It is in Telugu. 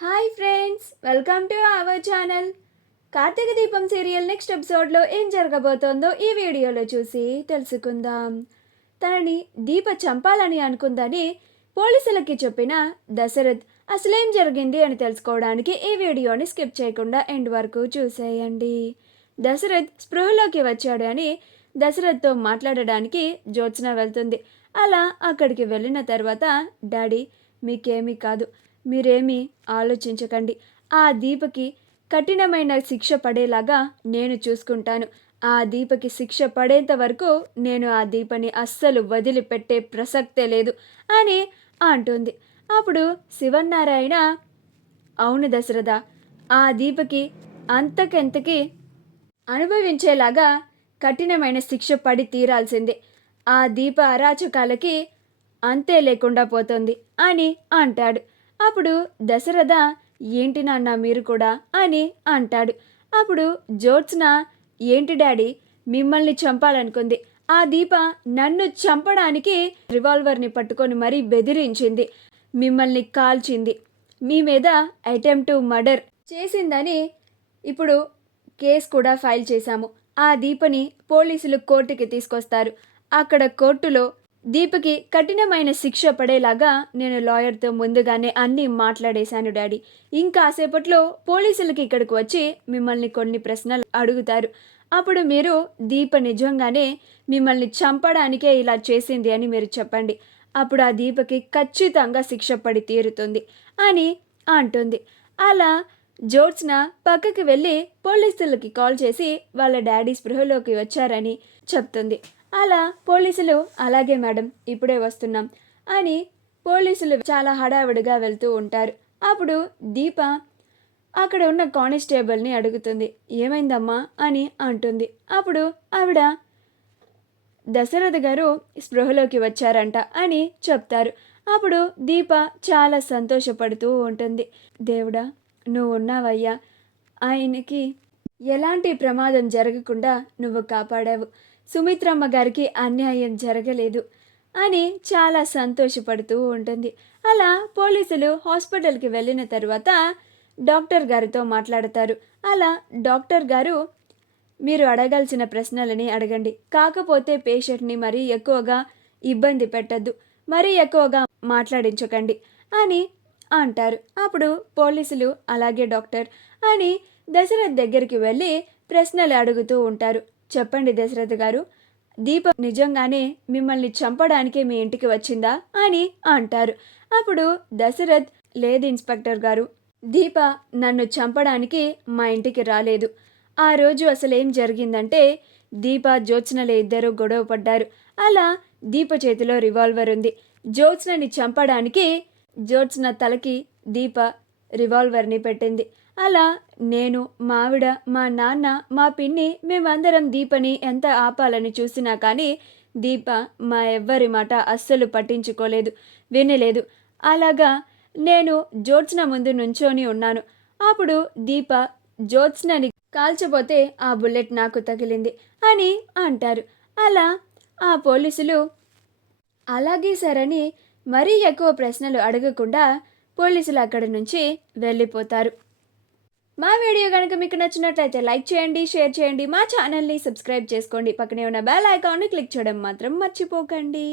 Hi friends, welcome to our channel. Karthika Deepam serial next ఎపిసోడ్లో ఏం జరగబోతోందో ఈ వీడియోలో చూసి తెలుసుకుందాం. తనని దీప చంపాలని అనుకుందని పోలీసులకి చెప్పిన దశరథ్ అసలేం జరిగింది అని తెలుసుకోవడానికి ఈ వీడియోని స్కిప్ చేయకుండా ఎండ్ వరకు చూసేయండి. దశరథ్ స్పృహలోకి వచ్చాడు అని దశరథ్తో మాట్లాడడానికి జ్యోత్స్న వెళ్తుంది. అలా అక్కడికి వెళ్ళిన తర్వాత, డాడీ మీకేమీ కాదు, మీరేమీ ఆలోచించకండి, ఆ దీపకి కఠినమైన శిక్ష పడేలాగా నేను చూసుకుంటాను, ఆ దీపకి శిక్ష పడేంత వరకు నేను ఆ దీపని అస్సలు వదిలిపెట్టే ప్రసక్తే లేదు అని అంటుంది. అప్పుడు శివన్నారాయణ, అవును దశరథ, ఆ దీపకి అంతకెంతకి అనుభవించేలాగా కఠినమైన శిక్ష పడి తీరాల్సిందే, ఆ దీప అరాచకాలకి అంతే లేకుండా పోతుంది అని అంటాడు. అప్పుడు దశరథ, ఏంటి నాన్న మీరు కూడా అని అంటాడు. అప్పుడు జ్యోత్స్న, ఏంటి డాడీ, మిమ్మల్ని చంపాలనుకుంది, ఆ దీప నన్ను చంపడానికి రివాల్వర్ని పట్టుకొని మరీ బెదిరించింది, మిమ్మల్ని కాల్చింది, మీ మీద అటెంప్ట్ మర్డర్ చేసిందని ఇప్పుడు కేసు కూడా ఫైల్ చేశాము. ఆ దీపని పోలీసులు కోర్టుకి తీసుకొస్తారు. అక్కడ కోర్టులో దీపకి కఠినమైన శిక్ష పడేలాగా నేను లాయర్తో ముందుగానే అన్నీ మాట్లాడేశాను డాడీ. ఇంకాసేపట్లో పోలీసులకి ఇక్కడికి వచ్చి మిమ్మల్ని కొన్ని ప్రశ్నలు అడుగుతారు. అప్పుడు మీరు దీప నిజంగానే మిమ్మల్ని చంపడానికే ఇలా చేసింది అని మీరు చెప్పండి. అప్పుడు ఆ దీపకి ఖచ్చితంగా శిక్ష పడి తీరుతుంది అని అంటుంది. అలా జ్యోత్స్న పక్కకి వెళ్ళి పోలీసులకి కాల్ చేసి వాళ్ళ డాడీ స్పృహలోకి వచ్చారని చెప్తుంది. అలా పోలీసులు, అలాగే మేడం ఇప్పుడే వస్తున్నాం అని పోలీసులు చాలా హడావిడిగా వెళ్తూ ఉంటారు. అప్పుడు దీప అక్కడ ఉన్న కానిస్టేబుల్ని అడుగుతుంది, ఏమైందమ్మా అని అంటుంది. అప్పుడు ఆవిడ, దశరథ గారు స్పృహలోకి వచ్చారంట అని చెప్తారు. అప్పుడు దీప చాలా సంతోషపడుతూ ఉంటుంది. దేవుడా, నువ్వు ఉన్నావయ్యా, ఆయనకి ఎలాంటి ప్రమాదం జరగకుండా నువ్వు కాపాడావు, సుమిత్రమ్మ గారికి అన్యాయం జరగలేదు అని చాలా సంతోషపడుతూ ఉంటుంది. అలా పోలీసులు హాస్పిటల్కి వెళ్ళిన తర్వాత డాక్టర్ గారితో మాట్లాడతారు. అలా డాక్టర్ గారు, మీరు అడగాల్సిన ప్రశ్నలని అడగండి, కాకపోతే పేషెంట్ని మరీ ఎక్కువగా ఇబ్బంది పెట్టద్దు, మరీ ఎక్కువగా మాట్లాడించకండి అని అంటారు. అప్పుడు పోలీసులు, అలాగే డాక్టర్ అని దశరథ్ దగ్గరికి వెళ్ళి ప్రశ్నలు అడుగుతూ ఉంటారు. చెప్పండి దశరథ్ గారు, దీప నిజంగానే మిమ్మల్ని చంపడానికే మీ ఇంటికి వచ్చిందా అని అంటారు. అప్పుడు దశరథ్, లేదు ఇన్స్పెక్టర్ గారు, దీప నన్ను చంపడానికి మా ఇంటికి రాలేదు. ఆ రోజు అసలేం జరిగిందంటే, దీప జ్యోత్స్నలు ఇద్దరు గొడవ పడ్డారు. అలా దీప చేతిలో రివాల్వర్ ఉంది. జ్యోత్స్నని చంపడానికి జ్యోత్స్న తలకి దీప రివాల్వర్ని పెట్టింది. అలా నేను, మా ఆవిడ, మా నాన్న, మా పిన్ని, మేమందరం దీపని ఎంత ఆపాలని చూసినా కానీ దీప మా ఎవ్వరి మాట అస్సలు పట్టించుకోలేదు, వినలేదు. అలాగా నేను జ్యోత్స్న ముందు నుంచొని ఉన్నాను. అప్పుడు దీప జ్యోత్స్నని కాల్చబోతే ఆ బుల్లెట్ నాకు తగిలింది అని అంటారు. అలా ఆ పోలీసులు అలాగే సరని మరీ ఎక్కువ ప్రశ్నలు అడగకుండా పోలీసులు అక్కడి నుంచి వెళ్ళిపోతారు. మా వీడియో కనుక మీకు నచ్చినట్లయితే లైక్ చేయండి, షేర్ చేయండి, మా ఛానల్ని సబ్స్క్రైబ్ చేసుకోండి, పక్కనే ఉన్న బెల్ ఐకాన్ని క్లిక్ చేయడం మాత్రం మర్చిపోకండి.